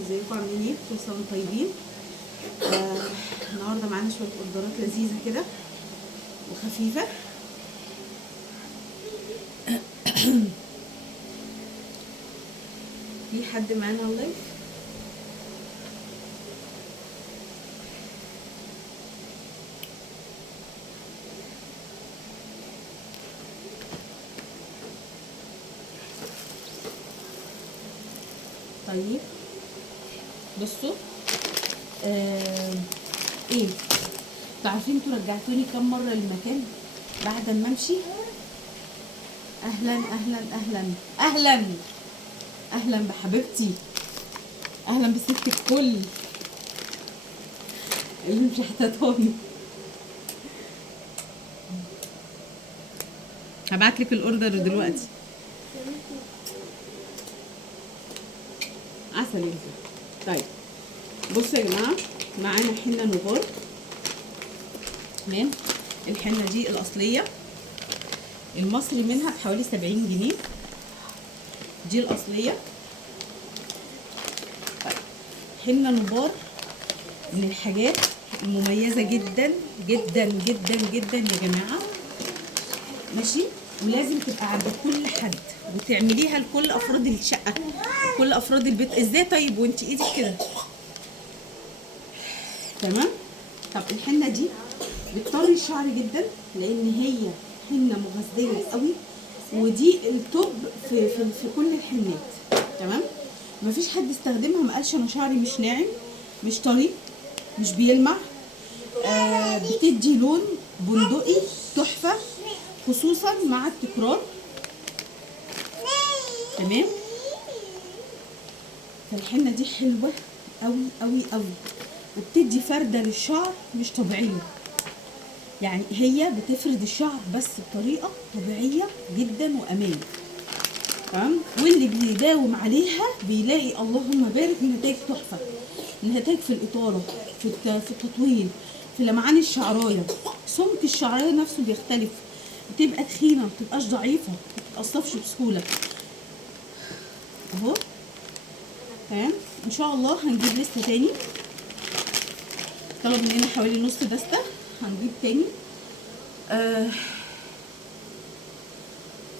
ازيكم عاملين ايه؟ كل سنه وانتم طيبين. النهارده معانا شويه اوردرات لذيذه كده وخفيفه. في حد معانا لايف؟ طيب بصوا ايه، تعرفين انتوا رجعتوني كام مره المكان بعد ما امشي؟ اهلا اهلا اهلا اهلا اهلا بحبيبتي، اهلا بست الكل اللي مش حتاتوني. هبعتلك الاوردر دلوقتي. عسل يا طيب بصوا يا جماعه، معانا حنه نوبار. تمام، الحنه دي الاصليه، المصري منها بحوالي 70 جنيه. دي الاصليه. طيب حنه نوبار من الحاجات المميزه جدا جدا جدا جدا يا جماعه، ماشي؟ ولازم تبقى عند كل حد وتعمليها لكل افراد الشقه، كل افراد البيت. ازاي طيب وانت ايدك كده؟ تمام. طب الحنه دي بتطري الشعر جدا لان هي حنه مغذيه قوي، ودي التوب في كل الحنات. تمام، مفيش حد استخدمها ما قالش انا شعري مش ناعم، مش طري، مش بيلمع. بتدي لون بندقي تحفه، خصوصا مع التكرار. تمام، فالحنه دي حلوه قوي قوي قوي، وبتدي فرده للشعر مش طبيعيه. يعني هي بتفرد الشعر بس بطريقه طبيعيه جدا وامان. تمام، واللي بيداوم عليها بيلاقي اللهم بارك نتائج تحفه، نتائج في الاطاله، في التطويل، في لمعان الشعرايه، سمك الشعرايه نفسه بيختلف، بتبقى تخينه، ما بتبقاش ضعيفه، ما بتتقصفش بسهوله. اهو. تمام، ان شاء الله هنجيب لسه تاني، طلب مننا حوالي نص دسته، هنجيب تاني.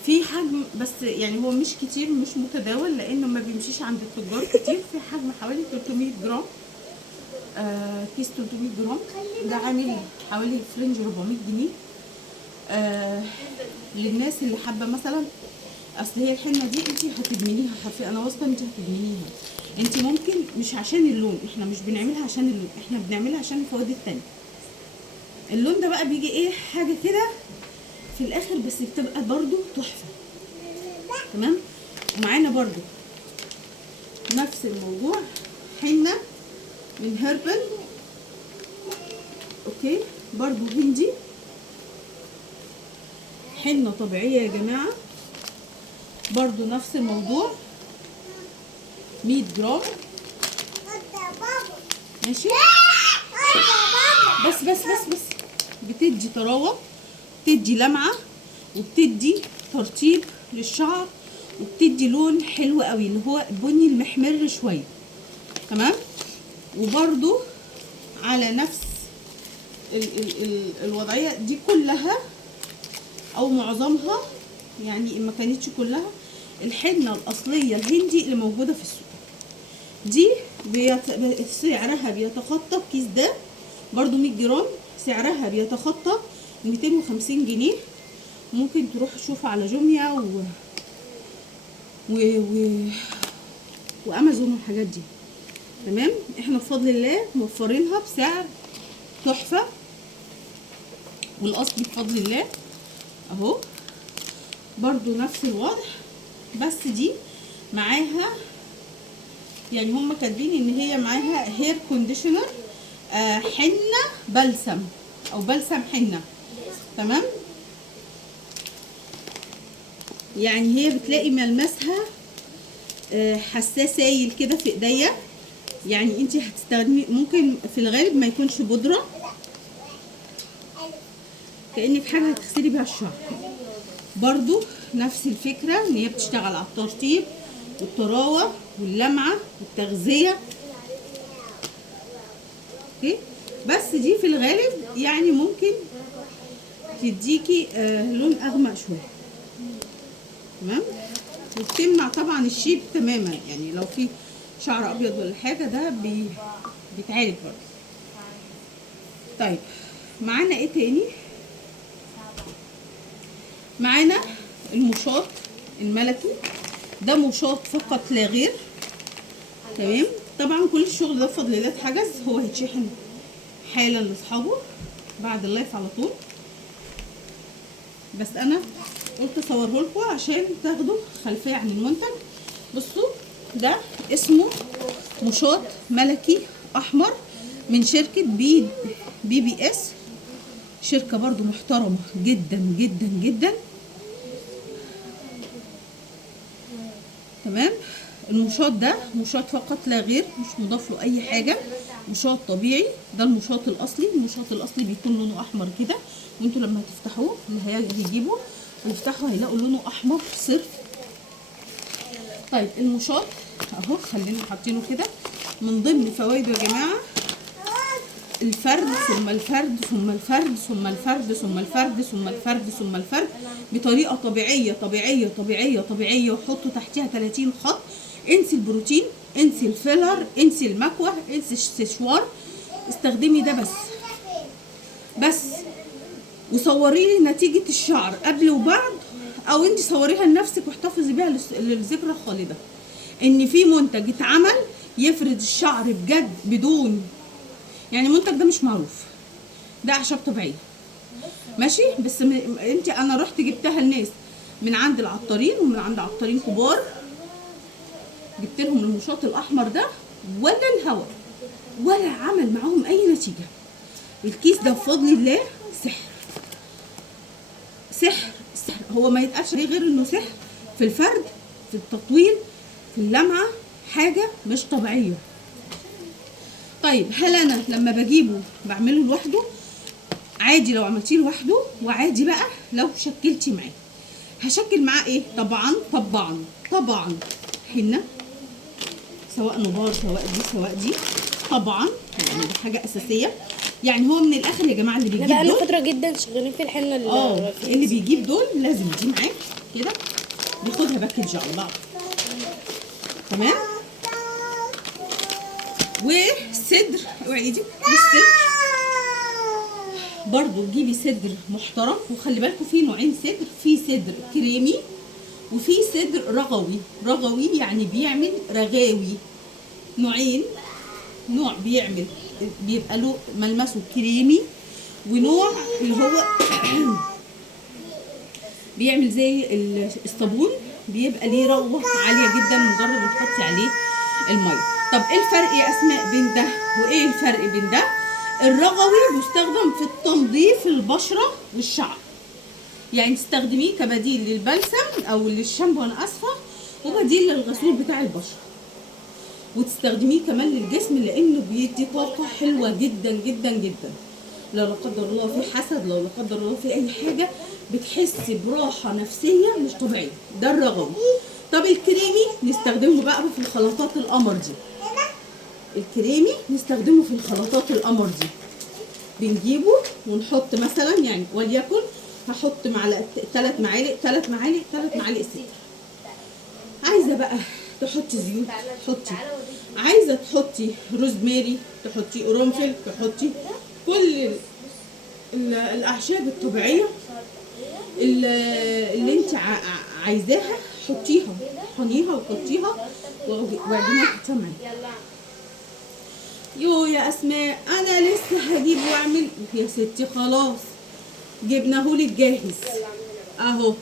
في حجم بس يعني هو مش كتير، مش متداول لانه ما بيمشيش عند التجار كتير. في حجم حوالي 300 جرام، كيس 300 جرام، ده عامل حوالي فرنج 400 جنيه. للناس اللي حابه مثلا، اصل هي الحنه دي انت هتدمنيها حرفيا، انا واثقه انت هتدمنيها. انت ممكن مش عشان اللون، احنا مش بنعملها عشان اللون، احنا بنعملها عشان الفوائد التانية. اللون ده بقى بيجي ايه، حاجه كده في الاخر، بس بتبقى برضو تحفه. تمام، ومعانا برضو نفس الموضوع، حنه من هيربل، اوكي، برضو هندي، حنه طبيعيه يا جماعه، برضو نفس الموضوع، 100 جرام، ماشي. بس بتدي طراوه، بتدي لمعه، وبتدي ترطيب للشعر، وبتدي لون حلو قوي اللي هو البني المحمر شويه. تمام، وبرده على نفس الوضعيه دي كلها او معظمها، يعني ما كانتش كلها، الحنه الاصليه الهندي اللي موجوده في السوق دي سعرها بيتخطى، الكيس ده برضو 100 جرام، سعرها بيتخطى 250 جنيه. ممكن تروح تشوف على جوميا وامازون والحاجات دي. تمام، احنا بفضل الله موفرينها بسعر تحفه، والاصل بفضل الله اهو. برضو نفس الوضع، بس دي معاها يعني هم كاتبين ان هي معاها هير كونديشنر، حنه بلسم او بلسم حنه. تمام، يعني هي بتلاقي ملمسها حساس سايل كده في ايديا. يعني انت هتستخدمي، ممكن في الغالب ما يكونش بودره، كانك حاجه هتغسلي بيها الشعر. برضو نفس الفكره ان هي بتشتغل على الترطيب والطراوه واللمعه والتغذيه. اوكي، بس دي في الغالب يعني ممكن تديكي لون اغمق شويه. تمام، وبتمنع طبعا الشيب تماما، يعني لو في شعر ابيض ولا حاجه ده بيتعالج برضه. طيب معانا ايه تاني؟ معانا المشاط الملكي، ده مشاط فقط لا غير. تمام، طبعا كل الشغل ده بفضل الله اتحجز، هو هيتشحن حالا لاصحابه بعد اللايف على طول، بس انا قلت اصوره لكم عشان تاخدوا خلفيه عن المنتج. بصوا، ده اسمه مشاط ملكي احمر من شركه بي اس، شركه برضو محترمه جدا جدا جدا. تمام، المشاط ده مشاط فقط لا غير، مش مضاف له اي حاجه، مشاط طبيعي. ده المشاط الاصلي، المشاط الاصلي بيكون لونه احمر كده، وانتوا لما هتفتحوه اللي هيجيبوا ويفتحوا هيلاقوا لونه احمر صرف. طيب المشاط اهو، خلينا حاطينه كده. من ضمن فوائده يا جماعه الفرد ثم الفرد ثم الفرد ثم الفرد ثم الفرد ثم الفرد ثم الفرد بطريقه طبيعيه طبيعيه طبيعيه طبيعيه، وحطوا تحتها 30 خط. انسي البروتين، انسي الفيلر، انسي المكوى، انسي السشوار، استخدمي ده بس. وصوري لي نتيجه الشعر قبل وبعد، او انت صوريها لنفسك واحتفظي بيها للذكرى الخالده ان في منتج اتعمل يفرد الشعر بجد بدون، يعني المنتج ده مش معروف، ده اعشاب طبيعيه ماشي. بس انا رحت جبتها لناس من عند العطارين ومن عند عطارين كبار، جبت لهم المشاط الاحمر ده ولا الهوا ولا عمل معاهم اي نتيجه. الكيس ده بفضل الله سحر سحر سحر، هو ما يتقالش عليه غير انه سحر في الفرد، في التطويل، في اللمعه، حاجه مش طبيعيه. طيب هل انا لما بجيبه بعمله لوحده؟ عادي لو عملتيه لوحده، وعادي بقى لو شكلتي معاه. هشكل معاه ايه؟ طبعا حنه، سواء نبار سواء دي طبعا، يعني دي حاجه اساسيه. يعني هو من الاخر يا جماعه اللي بيجيب بقى دول فتره جدا شغالين في الحنه اللي بيجيب دول لازم دي معاه كده، بياخدها باكج على بعض. تمام، والصدر اوعي ايدك، والصدر برضو تجيبي صدر محترم. وخلي بالكم في نوعين صدر، في صدر كريمي وفي صدر رغوي يعني بيعمل رغاوي. نوعين، نوع بيبقى له ملمسه كريمي، ونوع اللي هو بيعمل زي الصابون، بيبقى ليه رغوه عاليه جدا مجرد ما تحطي عليه الميه. طب ايه الفرق يا اسماء بين ده وايه الفرق بين ده؟ الرغوي بيستخدم في التنظيف البشره والشعر، يعني تستخدميه كبديل للبلسم او للشامبو، انا اسفه، وبديل للغسول بتاع البشره، وتستخدميه كمان للجسم لانه بيدي طاقه حلوه جدا جدا جدا. لو لا قدر الله في حسد، لو لا قدر الله في اي حاجه، بتحسي براحه نفسيه مش طبيعيه. ده الرغوي. طب الكريمي نستخدمه بقى في الخلطات القمر دي، الكريمي نستخدمه في الخلطات القمر دي. بنجيبه ونحط مثلا، يعني وليكن هحط معلقه 3 معالق صدر. عايزه بقى تحطي زيوت تحطي، عايزه تحطي روزماري تحطي، قرنفل تحطي، كل الاعشاب الطبيعيه اللي انت عايزاها حطيها، طحنيها وحطيها واعجنيها تمام. يا اسماء انا لسه هجيب واعمل. يا ستي خلاص جبناهولك جاهز اهو.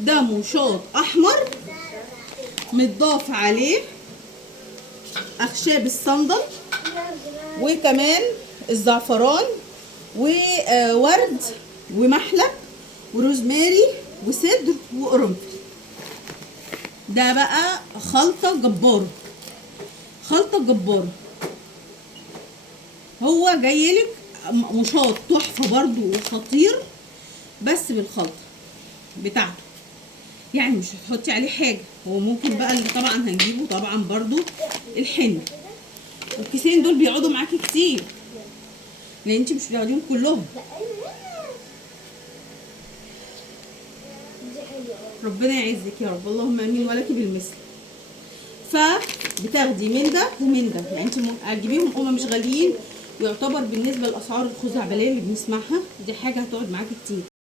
ده مشاط احمر متضاف عليه اخشاب الصندل وكمان الزعفران وورد ومحلب وروزماري وصدر وقرنفل. ده بقى خلطة جبارة، خلطة جبارة. هو جايلك مشاط تحفة برضو وخطير، بس بالخلطة بتاعته. يعني مش هتحطي عليه حاجه. هو ممكن بقى اللي طبعا هنجيبه طبعا برضو الحنه، والكيسين دول بيقعدوا معاكي كتير لان انت مش بتاخديهم كلهم. ربنا يعزك يا رب، اللهم امين ولك بالمثل. فبتاخدي من ده ومن ده، يعني انت هتجيبيهم، هما مش غاليين يعتبر بالنسبه لاسعار الخزعبليه اللي بنسمعها، دي حاجه هتقعد معاكي كتير.